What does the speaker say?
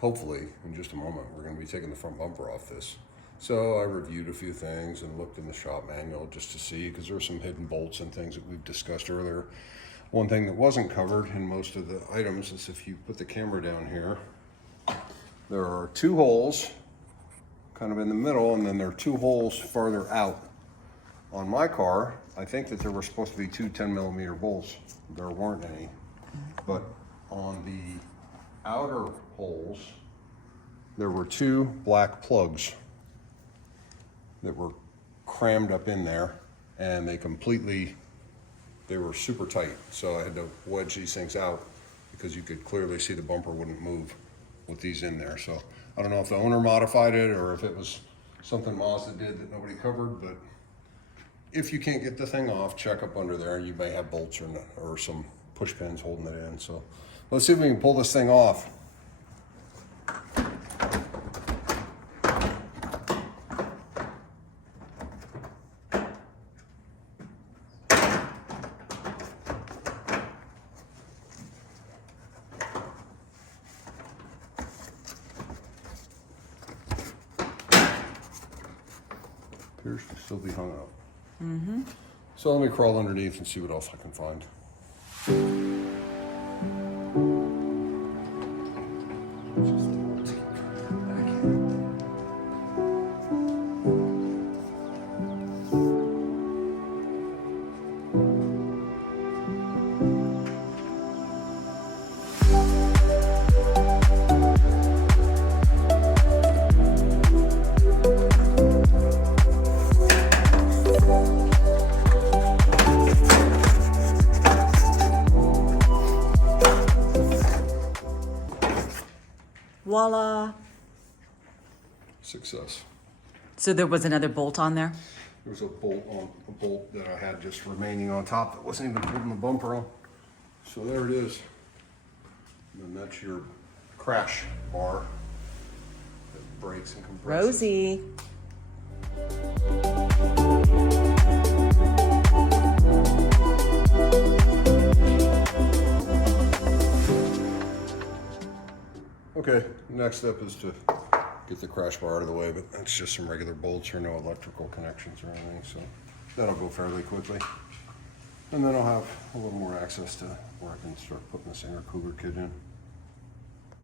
hopefully in just a moment, we're going to be taking the front bumper off this. So I reviewed a few things and looked in the shop manual just to see, because there are some hidden bolts and things that we've discussed earlier. One thing that wasn't covered in most of the items is if you put the camera down here, there are 2 holes kind of in the middle, and then there are 2 holes farther out. On my car, I think that there were supposed to be 2 10mm bolts. There weren't any. But on the outer holes, there were 2 black plugs that were crammed up in there, and they were super tight. So I had to wedge these things out because you could clearly see the bumper wouldn't move with these in there. So I don't know if the owner modified it or if it was something Mazda did that nobody covered, but if you can't get the thing off, check up under there. You may have bolts or some push pins holding it in. So let's see if we can pull this thing off. Appears to still be hung up. So let me crawl underneath and see what else I can find. Voila. Success. So there was another bolt on there? There was a bolt that I had just remaining on top that wasn't even holding the bumper on. So there it is. And then that's your crash bar that brakes and compresses. Rosie. Okay, next step is to get the crash bar out of the way, but it's just some regular bolts or no electrical connections or anything, so that'll go fairly quickly. And then I'll have a little more access to where I can start putting this intercooler kit in.